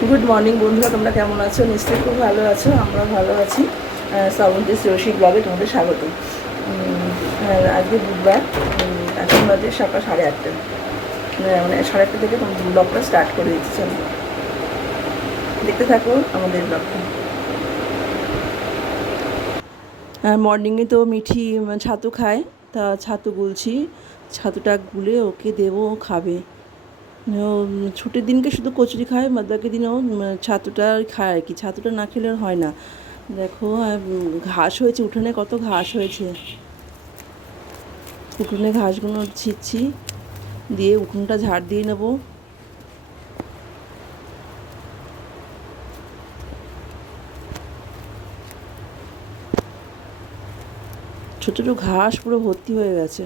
Good morning বন্ধুরা, তোমরা কেমন আছো? নিশ্চয়ই খুব ভালো আছো, আমরা ভালো আছি। শ্রাবন্তী শ্রেয়সী ব্লগে তোমাদের স্বাগত। আজকে বুধবার, এখন বাজে সকাল 8:30। মানে 8:30 থেকে ব্লগটা স্টার্ট করে দিচ্ছি। আমি দেখতে থাকো আমাদের ব্লগটা। মর্নিংয়ে তো মিঠি ছাতু খায়, তা ছাতু গুলছি। ছাতুটা গুলে ওকে দেবো, ও খাবে। ও ছুটির দিনকে শুধু কচুরি খায়, বাদবাকি দিনেও ছাতুটা খায় আর কি। ছাতুটা না খেলে আর হয় না। দেখো ঘাস হয়েছে উঠোনে, কত ঘাস হয়েছে। উঠোনে ঘাসগুলো ছিঁচ্ছি, দিয়ে উঠোনটা ঝাড় দিয়ে নেবো। ছোটো ছোটো ঘাস পুরো ভর্তি হয়ে গেছে।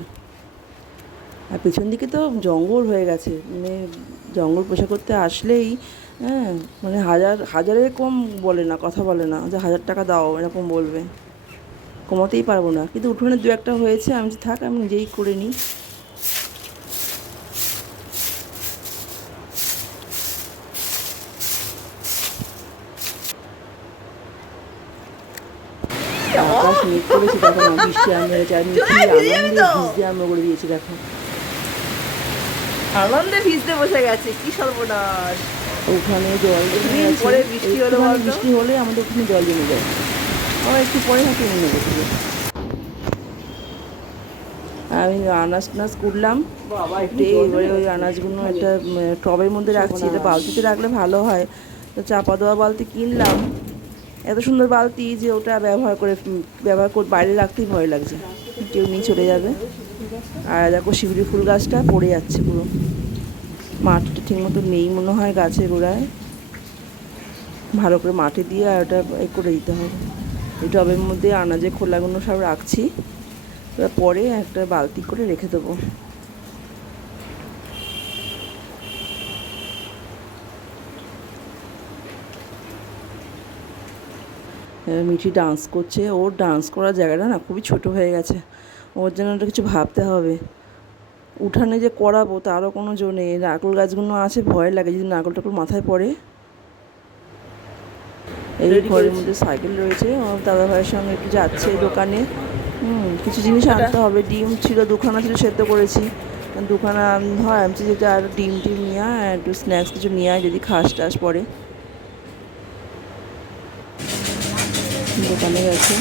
আর পেছন দিকে তো জঙ্গল হয়ে গেছে, মানে জঙ্গল পোষা করতে আসলেই হ্যাঁ, মানে হাজারে কম বলে না, কথা বলে না যে 1000 টাকা দাও, এরকম বলবে। কমাতেই পারবো না, কিন্তু উঠোনে দু একটা হয়েছে, আমি যে থাক, আমি নিজেই করে নিই। আকাশ মেঘ করেছে, দেখো না, বৃষ্টি আরম্ভ হয়েছে। আর মিঠি আনন্দে ভিজতে আরম্ভ করে দিয়েছে, দেখো আনন্দে ভিজতে বসে গেছে। কি সর্বনাশ! উঠানে জল জমে গেছে। একটুখানি বৃষ্টি হলে আমাদের ওখানে জল জমে যায়। আবার একটু পরে হাতে নিয়ে নেবো থেকে। আমি আনাজ টানাজ করলাম, এবারে ওই আনাজগুলো একটা টবের মধ্যে রাখছি। এটা বালতিতে রাখলে ভালো হয়, তো চাপা দেওয়া বালতি কিনলাম। এত সুন্দর বালতি যে ওটা ব্যবহার করে বাইরে রাখতেই ভয় লাগছে, কেউ নিয়ে চলে যাবে। আর দেখো শিউলি ফুল গাছটা পড়ে যাচ্ছে পুরো। মাটিটা ঠিক মতো নেই মনে হয় গাছের গোড়ায়। ভালো করে মাটি দিয়ে আর ওটা করে দিতে হবে। এই টবের মধ্যে আনাজের খোলাগুলো সব রাখছি, এবার পরে একটা বালতি করে রেখে দেবো। মিঠি ডান্স করছে। ওর ডান্স করার জায়গাটা না খুবই ছোট হয়ে গেছে, ওর জন্য ওটা কিছু ভাবতে হবে। উঠানে যে করাবো তারও কোনো জো নেই। নারকেল গাছগুলো আছে, ভয় লাগে যদি নারকেল টাকল মাথায় পড়ে। এই ঘরের মধ্যে সাইকেল রয়েছে, আমার দাদা ভাইয়ের সঙ্গে একটু যাচ্ছে দোকানে। কিছু জিনিস আনতে হবে। ডিম ছিল, দুখানা ছিল, সেদ্ধ করেছি। দুখানা হয় আমি যেটা, আর ডিম নিয়ে আয়, একটু স্ন্যাক্স কিছু নিয়ে আয় যদি খাস টাস পরে। দোকানে গেছে।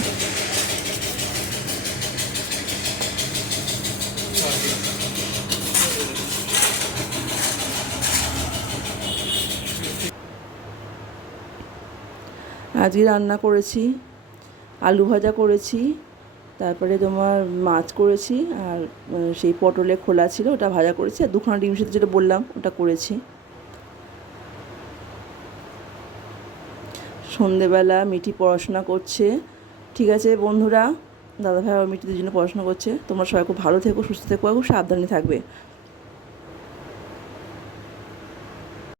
আজকে রান্না করেছি, আলু ভাজা করেছি, তারপরে তোমার মাছ করেছি, আর সেই পটলে খোলা ছিল ওটা ভাজা করেছি, আর দুখানা ডিম সেদ্ধ যেটা বললাম ওটা করেছি। সন্ধেবেলা মিঠি পড়াশোনা করছে। ঠিক আছে বন্ধুরা, দাদাভাই আর মিঠি দুজনে পড়াশোনা করছে। তোমরা সবাই খুব ভালো থেকো, সুস্থ থেকো, খুব সাবধানে থাকবে।